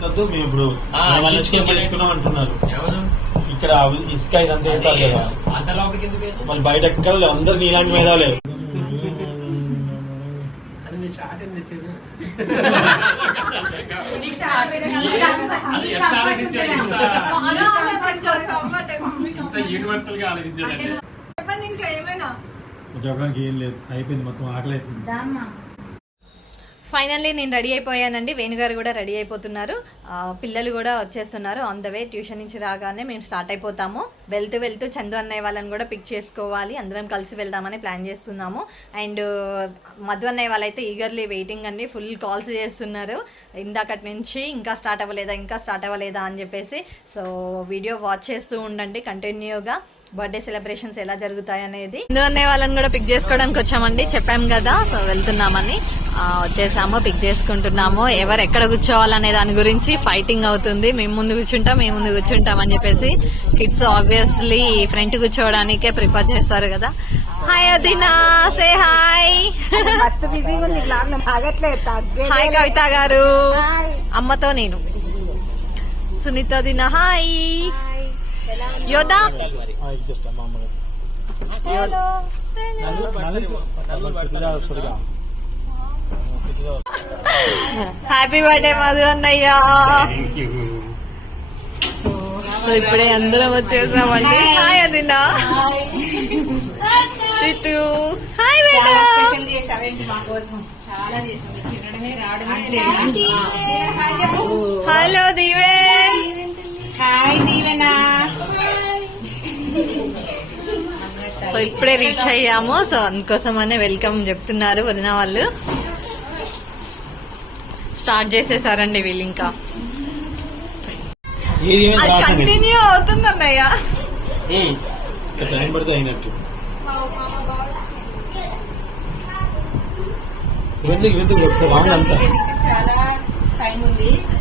పెట్టద్దు మేము ఇప్పుడు తెలుసుకున్నాం అంటున్నారు. ఇక్కడ ఇసుక ఇదంతా వేస్తారు కదా, మళ్ళీ బయట ఎక్కడ అందరు నీలాంటి మేధాలే. చెప్పడానికి ఏం లేదు, అయిపోయింది మొత్తం, ఆకలి అవుతుంది. ఫైనల్లీ నేను రెడీ అయిపోయానండి. వేణుగారు కూడా రెడీ అయిపోతున్నారు, పిల్లలు కూడా వచ్చేస్తున్నారు. ఆన్ ద వే ట్యూషన్ నుంచి రాగానే మేము స్టార్ట్ అయిపోతాము. వెళ్తూ చందు అన్నయ్య వాళ్ళని కూడా పిక్ చేసుకోవాలి, అందరం కలిసి వెళ్దామని ప్లాన్ చేస్తున్నాము. అండ్ మధు అన్నయ్య వాళ్ళైతే ఈగర్లీ వెయిటింగ్ అండి, ఫుల్ కాల్స్ చేస్తున్నారు ఇందాకటి నుంచి, ఇంకా స్టార్ట్ అవ్వలేదా అని చెప్పేసి. సో వీడియో వాచ్ చేస్తూ ఉండండి కంటిన్యూగా, బర్త్డే సెలబ్రేషన్స్ ఎలా జరుగుతాయి అనేది. చందు అన్నయ్య వాళ్ళని కూడా పిక్ చేసుకోవడానికి వచ్చామండి, చెప్పాం కదా. సో వెళ్తున్నామని వచ్చేసాము, పిక్ చేసుకుంటున్నాము. ఎవరు ఎక్కడ కూర్చోవాలనే దాని గురించి ఫైటింగ్ అవుతుంది. మేము ముందు కూర్చుంటాం అని చెప్పేసి. కిడ్స్ ఆబ్వియస్లీ ఫ్రంట్ కూర్చోవడానికే ప్రిఫర్ చేస్తారు కదా. హాయ్ అదినా, సే హాయ్. హాయ్ కవిత గారు, అమ్మతో నేను. సునీత దినా హాయ్. యోదా హ్యాపీ బర్త్డే మధు అన్నయ్య. సో ఇప్పుడే అందరం వచ్చేసామండి. హాయ్ అదినా, షిటు హాయ్ బేటా. హలో దీవెన్. హాయ్ దీవెనా. సో ఇప్పుడే రీచ్ అయ్యాము, సో అందుకోసమనే వెల్కమ్ చెప్తున్నారు వదిన వాళ్ళు. స్టార్ట్ చేసేసారండి వీళ్ళు, ఇంకా కంటిన్యూ అవుతుంది అన్నయ్య.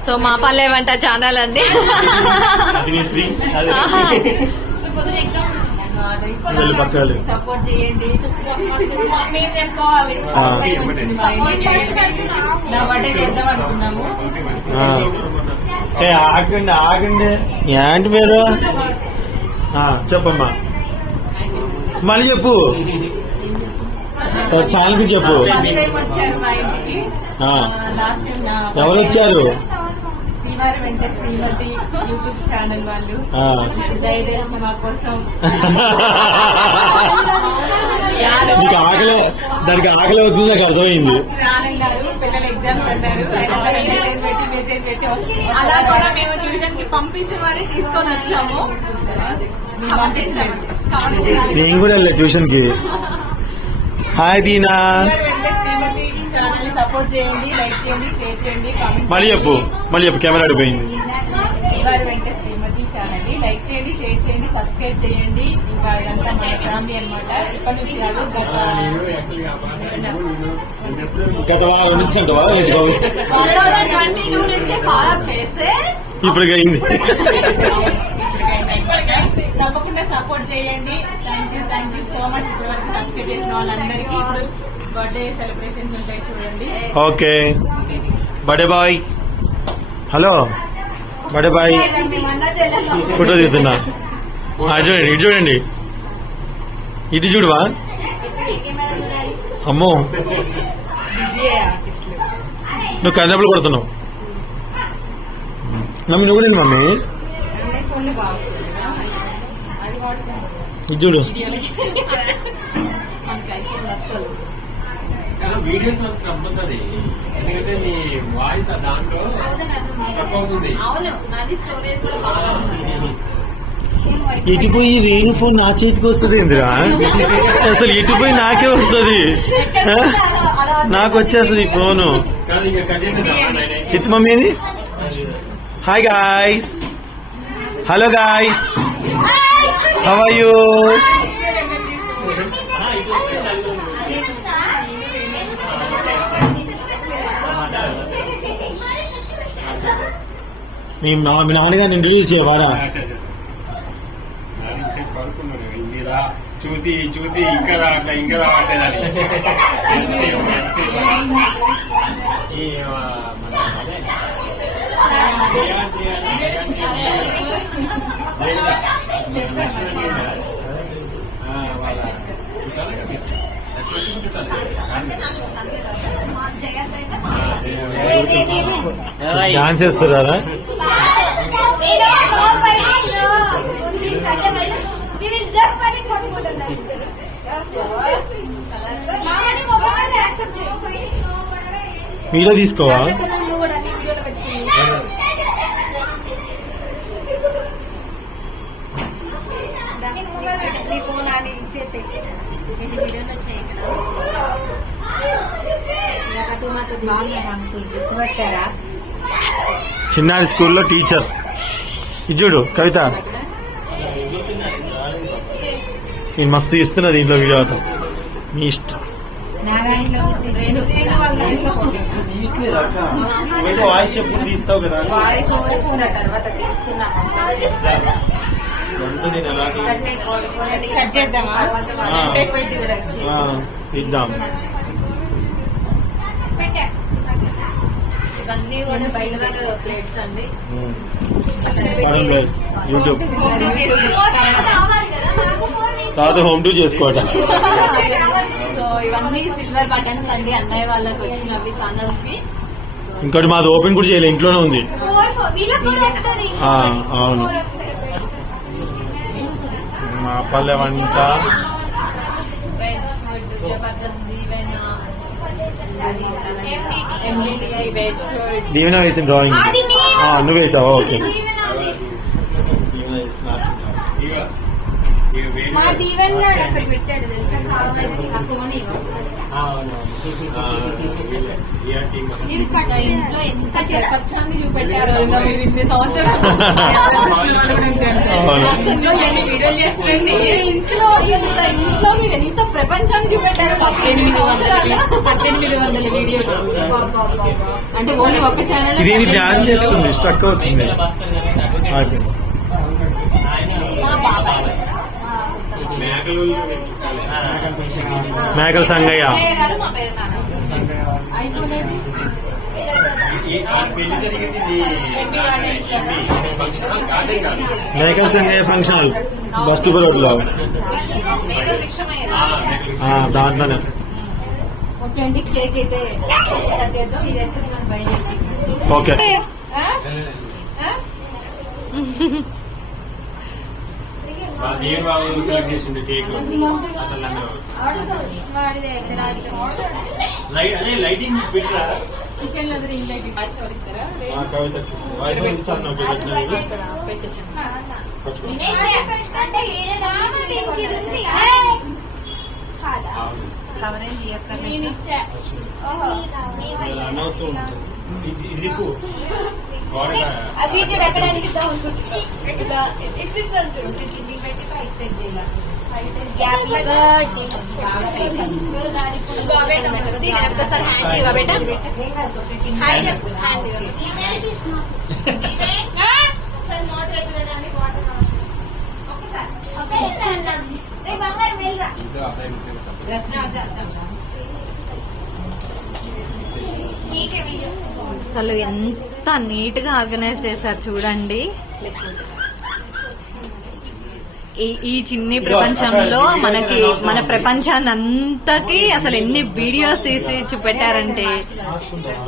సో మా పల్లె వంట ఛానల్ అండి. సపోర్ట్ చేయండి. నా బర్త్డే చేద్దాం అనుకున్నాము. ఆగండి ఏంటి మీరు, చెప్పమ్మా, మళ్ళీ చెప్పు, ఛానల్ కి చెప్పు. వచ్చారు మా ఇంటికి, ఎవరు వచ్చారు? శ్రీవారి వెంట శ్రీమతి యూట్యూబ్ ఛానల్ వాళ్ళు దయచేసి మా కోసం. దానికి ఆకలి అవుతుంది, నాకు అర్థమైంది. రానన్నారు, పిల్లలు ఎగ్జామ్స్ అన్నారు, మెసేజ్ పెట్టి అలా కూడా మేము ట్యూషన్ కి పంపించి మరీ తీసుకొని వచ్చాము. నేను కూడా వెళ్ళా ట్యూషన్ కి. హాయ్ దీనా. సపోర్ట్ చేయండి, లైక్ చేయండి, షేర్ చేయండి, మళ్ళీ చెప్పు కెమెరా అడిపోయింది. శ్రీవారి వెంట శ్రీమతి ఛానల్ ని లైక్ చేయండి, షేర్ చేయండి, సబ్స్క్రైబ్ చేయండి. ఇంకా ఇదంతా మా ఫ్యామిలీ అనమాట. ఇప్పటి నుంచి కాదు, గత వారం నుంచి అంటవా, 2022 నుంచి ఫాలో చేస్తే ఇప్పటికి అయింది. తప్పకుండా సపోర్ట్ చేయండి. Thank you so much. ఇప్పటి వరకు సబ్స్క్రైబ్ చేసిన వాళ్ళందరికీ బర్త్డే సెలబ్రేషన్స్ ఉంటాయి చూడండి. Okay, birthday boy. Hello birthday boy. Photo తీస్తున్నా, చూడండి, ఇటు చూడండి, ఇటు చూడవా. అమ్మో, నువ్వు కన్నప్పులు కొడుతున్నావు. మమ్మీ నువ్వు కూడా మమ్మీ, ఇది చూడు. వీడియోస్ కంపల్సరీ, ఎందుకంటే మీ వాయిస్ దాంట్లో స్ట్రక్ అవుతుంది. ఇటుపోయి రేణు ఫోన్ నా చేతికి వస్తుంది ఏందిరా, అసలు ఇటుపోయి నాకే వస్తుంది, నాకు వచ్చేస్తుంది ఈ ఫోను. చిత్తు మమ్మీ ఇది. Hi guys, hello guys, how are you? మీ నాన్నగారిని ఇంట్రడ్యూస్ చేయవారా? చూసి చూసి ఇంకా రావట్లేదని డాన్స్ చేస్తున్నారా? వీడియో తీసుకోవా? చిన్నారి స్కూల్లో టీచర్ ఇజ్జుడు కవిత నేను మస్తు ఇస్తున్నా దీంట్లో వీడియో. మీ ఇష్టం. వాయిస్ ఎప్పుడు తీస్తావు కదా తీద్దాం. ఇవన్నీ కూడా బయలుదేరే ప్లేట్స్ అండి. యూట్యూబ్ కాదు, హోమ్ టూ చేసుకోవటం. సో ఇవన్నీ సిల్వర్ బటన్స్ అండి అన్నయ్య వాళ్ళకి వచ్చినవి ఛానల్స్ కి. ఇంకోటి మాది ఓపెన్ కూడా చేయలేదు, ఇంట్లోనే ఉంది. అవును. మా పల్లె వంట దీవెన వేసిన డ్రాయింగ్ నువ్వు వేసావా? ఓకే. మా దీవెన్ గారు అక్కడ పెట్టాడు తెలుసా, కావాలని ఆ ఫోన్ ఇంట్లో ఎంత చెప్పచ్చాన్ని చూపెట్టారు ఇన్ని సంవత్సరాలు వీడియోలు చేస్తుంది. ఇంట్లో మీరు ఎంత ప్రపంచాన్ని చూపెట్టారు. 18 సంవత్సరాలు 1800 వీడియోలు అంటే ఓన్లీ ఒక ఛానల్. ఇది డాన్స్ చేస్తుంది, స్ట్రక్ అవుతుంది. మేకల సంగయ్య మేకల సంగయ్య ఫంక్షన్ బస్ రోడ్ లో దాంట్లోనే. ఓకే అండి, కేక్ అయితే చేద్దాం. ఇది ఎంత బై చేసి ఓకే. సెలెక్ట్ చేసిండు కేక్. అసలు అదే లైటింగ్ పెట్టరా కిచెన్ లో రింగ్ లైట్ ఇస్తారా? కవరేజ్ పెట్టడానికి అసలు ఎంత నీట్ గా ఆర్గనైజ్ చేశారు చూడండి. ఈ చిన్ని ప్రపంచంలో మనకి మన ప్రపంచాన్ని అంతకి అసలు ఎన్ని వీడియోస్ తీసి చూపెట్టారంటే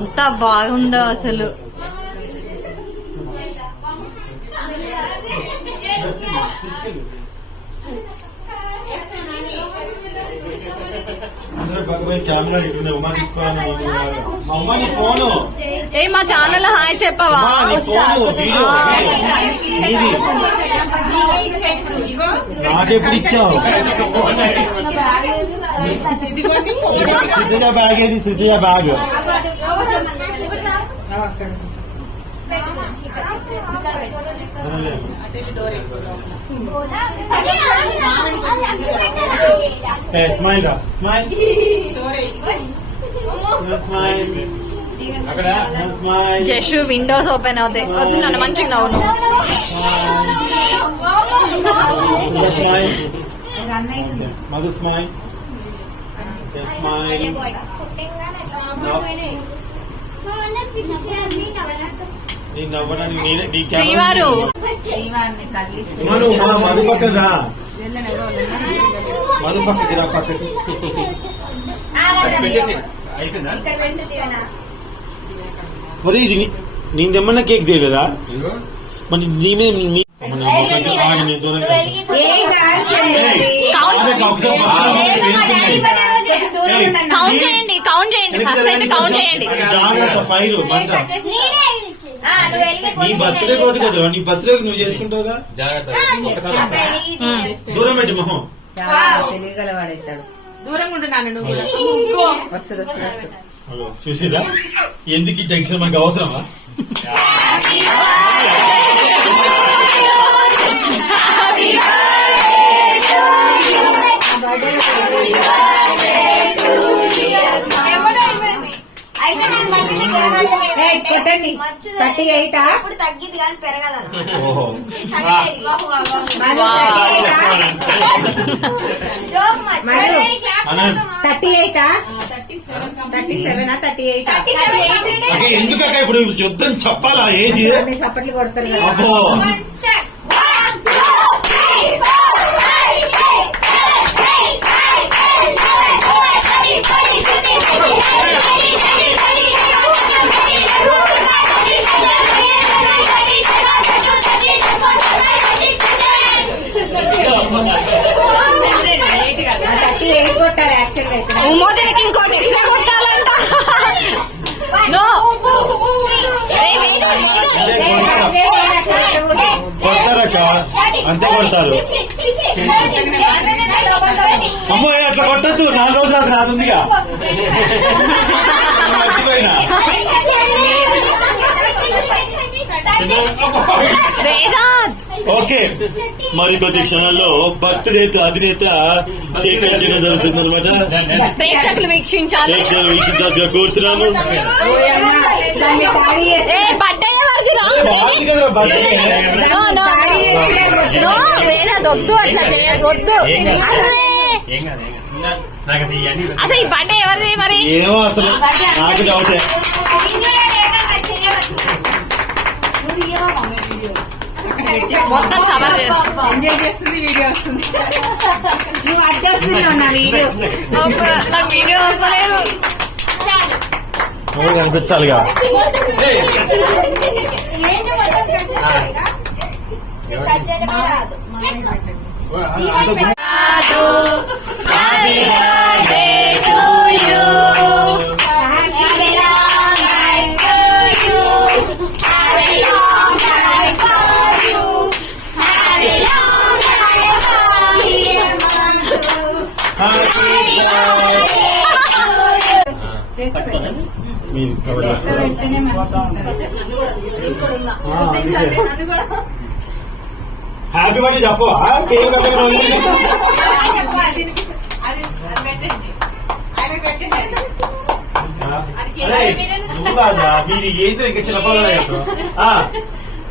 ఎంత బాగుందో అసలు. ఏ మా ఛానల్ హాయ్ చెప్పవా? నాకెప్పుడు ఇచ్చావు? సుజయ బ్యాగ్ ఏది? సుజయ బ్యాగ్ స్మైల్ రా, smile smile. Just Windows open అవుతాయి. వద్దు నన్ను మంచిగా నవ్వును. Madhu smile smile. నేను నవ్వడానికి నేనే నీ శ్రీవారు. శ్రీవారిని కదిలిస్తే నువ్వు మన మధు పక్కన రా, వెళ్ళండి, ఎవరో మధు పక్కకి రా, పక్కకి. పెట్టేసి అయిపోయిందా? ఇక్కడ పెట్టు దీవెన. మరి ఇది నేను తెమ్మన్నా కేక్ తేలేదా? ఇదిగో. మరి నీమే దూరంగా ఏం కాదు చెల్లి. కౌంట్ చేయండి, కౌంట్ చేయండి, ఫస్ట్ అయితే కౌంట్ చేయండి. జాగ్రత్త, ఫైర్ బంద. నువ్వు వెలిగి నీ బర్త్డే పోదు కదా, నీ బర్త్డే నువ్వు చేసుకుంటావుగా. జాగ్రత్త ఒకసారి దూరం పెట్టి మొహం. చాలా తెలియగలవాడైతాడు. దూరంగా ఉంటున్నాను నువ్వు కూడా. వస్తుంది వస్తుంది వస్తుంది. అగో, చూసిరా ఎందుకు ఈ టెన్షన్ మనకు అవసరమా? అయితే నేను కొట్టండి 38 ఇప్పుడు తగ్గిద్ది కానీ పెరగదన్న. ఓహో, అనంత్. 38 37 37 ఓకే, ఎందుకక్క ఇప్పుడు యుద్ధం చెప్పాలా ఏది? చప్పట్లు కొడతారు కదా. అబ్బో, కొట్టారు యాక్చువల్గా అయితే. ఉమోదనికి ఇంకోటి ఎక్స్ట్రా కొట్టాలంట. నో, కొడతారక్క, అంతే కొడతారు. అమ్మో అట్లా కొట్టద్దు, 4 రోజులు అది రాతుందిగా. మర్చిపోయినా. వేదాంత్. ఓకే, మరికొద్ది క్షణాల్లో బర్త్డే అధినేత కేక్ కట్ చేయడం జరుగుతుంది అనమాట. ప్రేక్షకులు వీక్షించాలి. ప్రేక్షకులు వీక్షించాల్సిగా కోరుతున్నాము. ఏ బర్త్డే ఎవరిదిగా? బాగుంది కదా birthday. No no no, Vedant వద్దు, అట్లా చేయదు, వద్దు. ఏం కాదు. అసలే ఏం కాదు, ఏం కాదు. నాకు అది ఇవన్నీ అసలు ఈ బర్త్డే ఎవరిది మరి? ఏమో అసలు నాకు డౌటే. మొత్తం కవర్ చేస్తా. ఎంజాయ్ చేస్తుంది, వీడియో వస్తుంది. నువ్వు అడ్డొస్తున్నావు నా వీడియో. నాకు వీడియో వస్తలేదు. నువ్వు కనిపించాలిగా. మీరు కవర్ చేస్తారా? హ్యాపీ బర్త్డే చెప్పవా? కేక్ పెట్టగా అది పెట్టండి, అది పెట్టండి. అరే నువ్వు కాదా, మీరు ఏంటి ఇంకా చిన్నపిల్లలు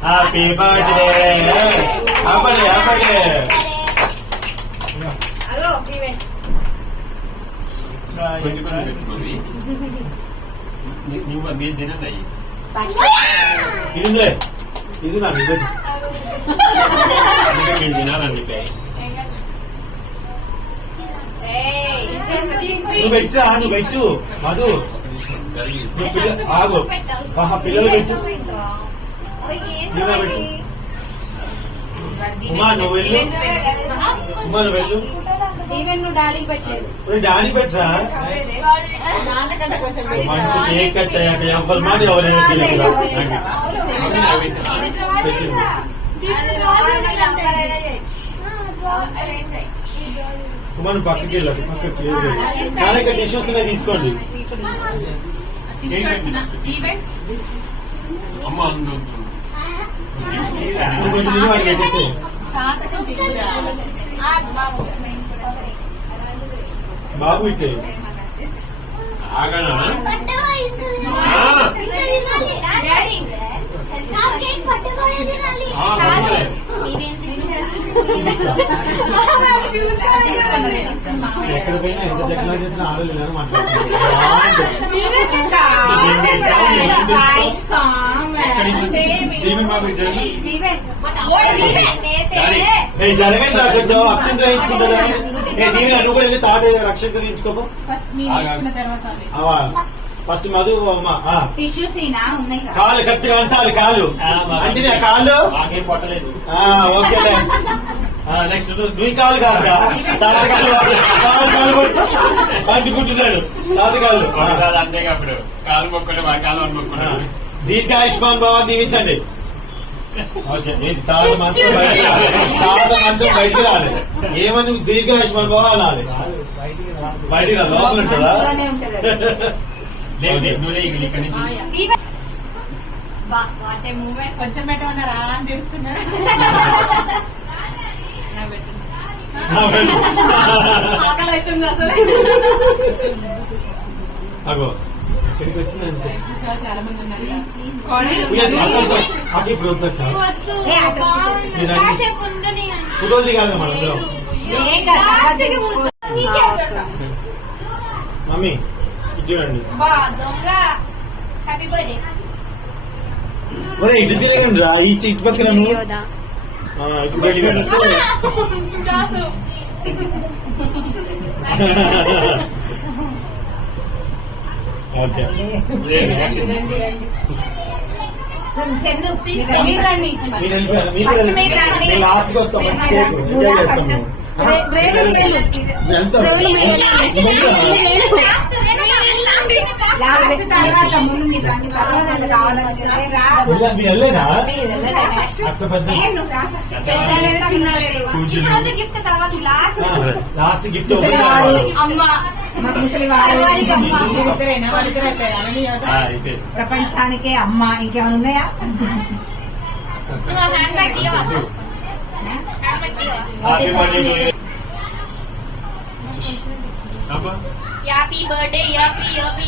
హ్యాపీ బర్త్డే, హ్యాపీ హ్యాపీ. నువ్వు మీరు తినండి అయ్యి. ఇదిలే, ఇది నా ఇది. అందుకే మీరు తినాలండి. నువ్వు పెట్టా, నువ్వు పెట్టు మధు. నువ్వు ఆగు, పిల్లలు పెట్టు. నువ్వే పెట్టు. ఉమా నువ్వు వెళ్ళు, ఉమా నువ్వు వెళ్ళు. ఈవెన్ నువ్వు డాడీకి పెట్టలేదు. డాడీ పెట్టరా. నాన్నకంటే కొంచెం మంచి కేక్ కట్ అయ్యాక ఎవరి మాట ఎవరైనా తెలియదు. ఉమా నువ్వు పక్కకి వెళ్ళదు, పక్కకి నాన్న టిష్యూస్ ఉన్నాయి తీసుకోండి. అమ్మ అందు నువ్వు కొంచెం తిని వాడికి పెట్టేసేయ్. బాబు ఇట్టే ఆగనా? ఎక్కడ పోయినా ఎంత దగ్గర చేసిన ఆడలేదని మాట్లాడుతున్నారు. దీని మాకు జరిగి నేను జరగండి నాకు కొంచెం అక్షంత వేయించుకుంటుందా దీని నువ్వు కూడా వెళ్ళి తాతయ్య అక్షంత తీయించుకోపో ఫస్ట్ మీరు తీసుకున్న తర్వాత ఫస్ట్ మధు అమ్మ టిష్యూస్ ఉన్నాయి కదా. కాళ్ళు కత్తిగా అంటారు కాళ్ళు అంటే ఆ కాళ్ళు మాకేం పొట్టలేదు ఓకే నెక్స్ట్ నువ్వు కాళ్ళు కాదుగా తాత కాళ్ళు అంటుకుంటున్నాడు తాత కాళ్ళు అంతే అప్పుడు కాలు మొక్కలు వారి కాలు అని మొక్కలు దీర్ఘాయుష్మాన్ భవన్ దీవించండి ఓకే ఏంటి తాత మాత్రం బయటికి రాలి ఏమని దీర్ఘాయుష్మాన్ భవన్ అనాలి బయటికి రా లోపల ఉంటుందా అందులోనే ఉంటది అది. లేదు నువ్వే ఇక్కడి నుంచి వాటే మూమెంట్ కొంచెం పెట్టమన్నారా అని తెలుస్తున్నాడు ఆకలి అవుతుంది అసలు. అగో ఇక్కడికి వచ్చిందంటే చాలా మంది ఉన్నారు ఇప్పుడు వద్దక్క ఏ, అటు మీరు కాసేపు ఉండని. ఫోటోలు దిగాలి మనం ఏం కాదు, లాస్ట్కి తర్వాత నీకే మమ్మీ ఇది చూడండి బా, దొంగ హ్యాపీ బర్త్డే. ఒరే ఇటు తిరగండి రా ఈ ఇటు పక్కన ఇప్పుడు వెళ్ళిపోయినట్టు ఓకే చంద్రు మీరు రండి. మీరు వెళ్ళిపోయారు మీరు First మీరు రండి. మేము లాస్ట్కి వస్తాం ఎంజాయ్ చేస్తాం లాస్ట్ తర్వాత ముందు మీరు రండి. తర్వాత నన్ను కావాలంటే రా. మీరు వెళ్ళలేదా అక్క పెద్ద ఏ, నువ్వు రా first. పెద్ద లేదు చిన్న లేదు పూజలు ఇప్పుడు గిఫ్ట్ తర్వాత లాస్ట్ లాస్ట్ గిఫ్ట్ అమ్మ మా ముసలి వాడు ఇద్దరేనా వాళ్ళిద్దరు అయిపోయారు అని అయిపోయింది ప్రపంచానికే అమ్మ ఇంకేమైనా ఉన్నాయా? హ్యాండ్ బ్యాగ్ తీయవా హ్యాండ్ బ్యాగ్ తీయవా హ్యాపీ బర్త్డే హ్యాపీ హ్యాపీ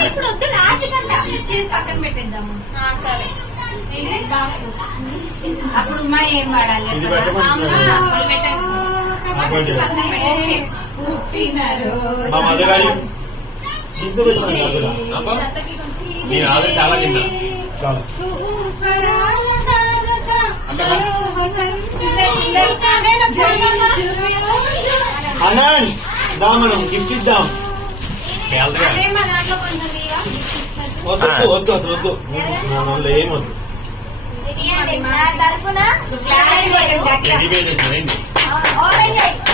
ఇప్పుడు వద్దు లాస్ట్ చేసి పక్కన పెట్టేద్దాము సరే అప్పుడు మా ఏం వాడాలి? ఇది పెట్టమంటున్నాను మా మధుగారి ఇంత పెట్టమని నేను ఆల్రెడీ చాలా తిన్నా చాలు అనంత్ దా మనం గిఫ్ట్ ఇద్దాం కేల్దగా వద్దు వద్దు అసలు వద్దు నా వల్ల ఏం వద్దు రెడీమేడ్ వచ్చింది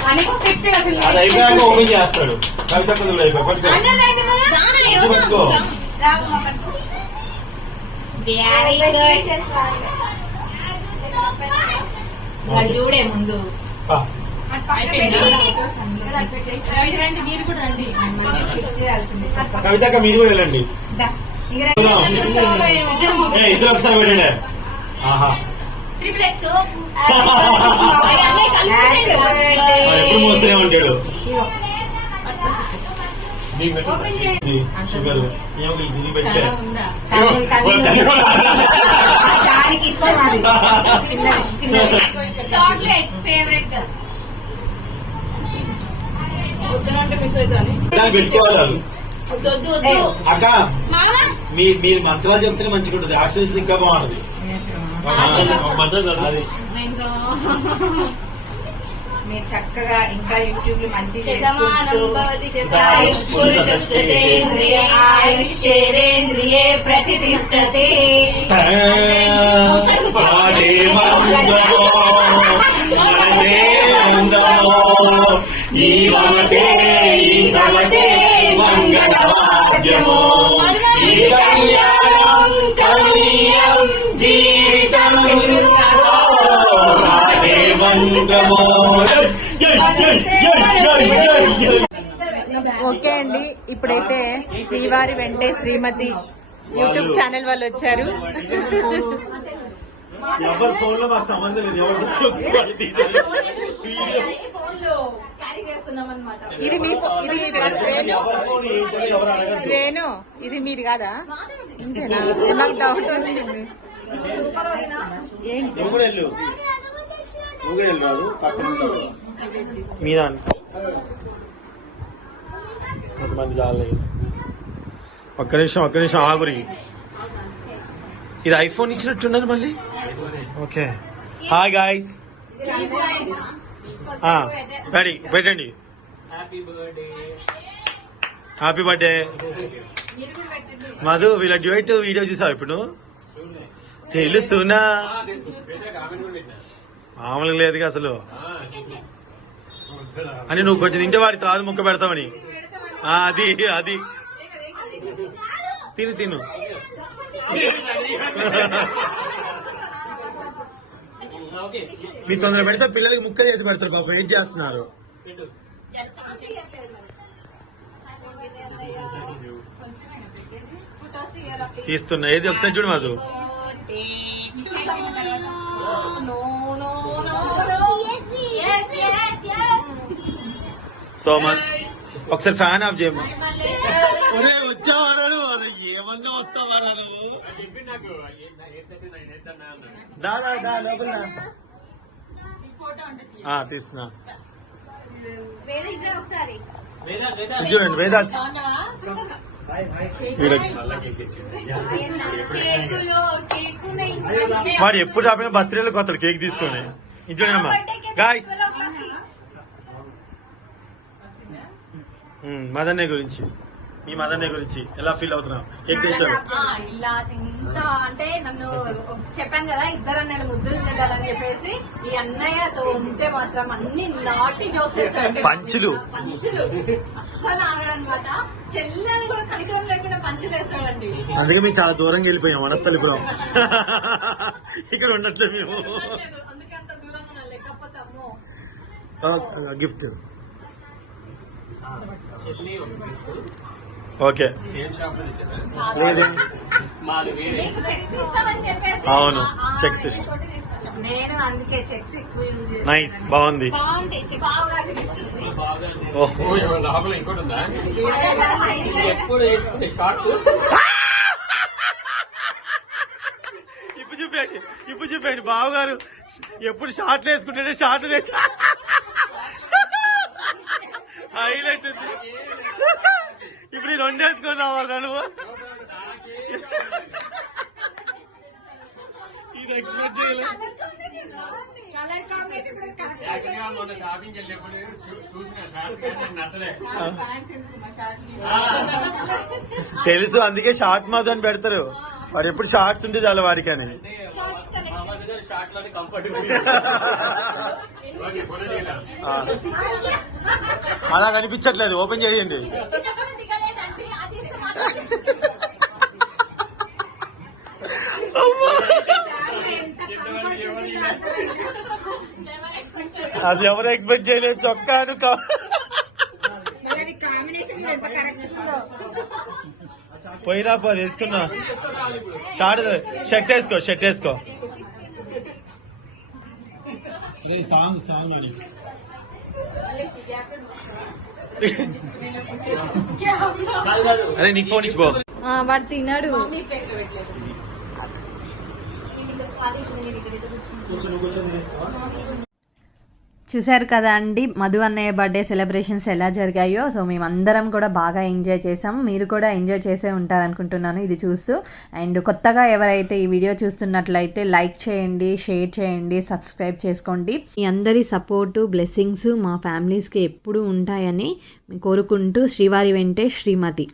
అన్ఎక్స్పెక్టెడ్ అసలు అది అయిపోయాక ఓపెన్ చేస్తాడు కవిత కూడా అయిపోయి పట్టుకో ఇది పట్టుకో వాళ్ళు చూడే ముందు ఆ, రండి మీరు కూడా రండి చేయాల్సింది. కవితక్క మీరు కూడా వెళ్ళండి దా, ఇక రా. ఇద్దరు ఒకసారి పెట్టండి ఆహా Happy birthday. ఎప్పుడు మోస్తూనే ఉంటాడు ఇగో. మీకు పెట్టు. ఇది షుగర్ ఏమో ఇది పెట్టే చాలా ఉందా దానికి ఇష్టం అది. చిన్నది, చిన్నది. చాక్లెట్ ఫేవరెట్ వద్దునంటే మిస్ అవుతాను దాన్ని పెట్టుకోవాలి వాళ్ళు. వద్దు వద్దు వద్దు అక్క మీరు మంత్రాలు చెప్తేనే మంచిగా ఉంటుంది ఆక్సిజన్ ఇంకా బాగుంటది మద్దతు అది మీరు చక్కగా ఇంకా యూట్యూబ్ లో మంచి శతమానం భవతి శతాయుష్యేంద్రియే ఆయుష్యేంద్రియే ప్రతిష్టతే పాడే మంగళో, మనసే మంగళో, ఈ మమతే ఈ సమతే మంగళవాద్యమో ఈ కళ్యాణం కమనీయం జీవితం పాడే మంగళో. ఓకే అండి ఇప్పుడైతే శ్రీవారి వెంటే శ్రీమతి యూట్యూబ్ ఛానల్ వాళ్ళు వచ్చారు ఎవరి ఫోన్ లో మాకు సంబంధం లేదు ఎవరు ఇది మీ ఇది ఇది కాదు, రేణు రేణు ఇది మీది కాదా ఇంతేనా నాకు డౌట్ ఉంది నువ్వు కూడా వెళ్ళు నువ్వు కూడా వెళ్ళు రాదు పక్కన మీద కొంతమంది చాలేదు. ఒక్క నిమిషం ఆగురి. ఇది ఐఫోన్ ఇచ్చినట్టున్నారు మళ్ళీ. Okay hi guys. రెడీ పెట్టండి. Happy birthday Madhu. వీళ్ళ డ్యూయట్ వీడియో చూసావు ఇప్పుడు? తెలుసునా, మామూలుగా లేదుగా అసలు. అని నువ్వు కొంచెం తింటే వాడి త్రాదు ముక్క పెడతావని. అది అది తిను. మీ తొందర పెడితే పిల్లలకి ముక్కలు చేసి పెడతారు. పాప వెయిట్ చేస్తున్నారు. తీస్తున్నా. ఏది ఒకసారి చూడు మాధు. సో ఒకసారి ఫ్యాన్ ఆఫ్ చేయమ్మా. వచ్చావారు ఏమన్నా వస్తావారా నువ్వు? లోపల తీస్తున్నా. చూడండి వేదాంత్ వాడు ఎప్పుడు రాబోయిన బర్త్డేలకు వస్తాడు కేక్ తీసుకొని. ఇది చూడండి అమ్మా గాయ్స్. మదన్నే గురించి, మీ మదన్నే గురించి ఎలా ఫీల్ అవుతున్నావు? కేక్ తెచ్చారు. ఇలా ఇంత అంటే నన్ను చెప్పాను కదా, ఇద్దరు అన్నయ్యలు ముద్దులు చెల్లాలని చెప్పేసి. ఈ అన్నయ్యతో ఉంటే మాత్రం అన్ని నాటి జోక్స్ వేస్తాడు. పంచులు అస్సలు ఆగడనమాట. చెల్లని కూడా కనికరం లేకుండా పంచులు వేస్తాడండి. అందుకే మేము చాలా దూరంగా వెళ్ళిపోయాం వనస్థలిపురం. ఇక్కడ ఉండట్లేదు మేము. అందుకే అంత దూరంగా లేకపోతే అమ్మో. Gift okay. అవును చెక్ సిస్టమ్. నేను అందుకే చెక్స్ ఎక్కువ యూజ్ చేస్తాను. నైస్, బాగుంది. లోపల ఇంకోటి ఉందా? ఎప్పుడు వేసుకుంటే షార్ట్స్. ఇప్పుడు చూపండి బావగారు ఎప్పుడు షార్ట్లు వేసుకుంటే షార్ట్లు తెచ్చా. హైలైట్ ఉంది. ఇప్పుడు ఈ 2 వేసుకొని రావాలి నువ్వు. ఇది ఎక్స్పెక్ట్ చేయలేదు. షాపింగ్ వెళ్ళేప్పుడు చూసిన షార్ట్స్ నచ్చలే. తెలుసు, అందుకే షార్ట్ మాధు అని పెడతారు. వాడు ఎప్పుడు షార్ట్స్ ఉంటే చాలు వారికి అని. అలా కనిపించట్లేదు, ఓపెన్ చేయండి. అది ఎవరు ఎక్స్పెక్ట్ చేయలేదు. చొక్కాను పోయిరా పోదు వేసుకున్నా. షర్ట్ వేసుకో. అరే నీకు ఫోన్ ఇచ్చిపో. వాడు తిన్నాడు. చూశారు కదా అండి మధు అన్నయ్య బర్త్డే సెలబ్రేషన్స్ ఎలా జరిగాయో. సో మేమందరం కూడా బాగా ఎంజాయ్ చేసాం. మీరు కూడా ఎంజాయ్ చేసే ఉంటారనుకుంటున్నాను ఇది చూస్తూ. అండ్ కొత్తగా ఎవరైతే ఈ వీడియో చూస్తున్నట్లయితే లైక్ చేయండి, షేర్ చేయండి, సబ్స్క్రైబ్ చేసుకోండి. మీ అందరి సపోర్టు, బ్లెస్సింగ్స్ మా ఫ్యామిలీస్కి ఎప్పుడూ ఉంటాయని కోరుకుంటూ శ్రీవారి వెంటే శ్రీమతి.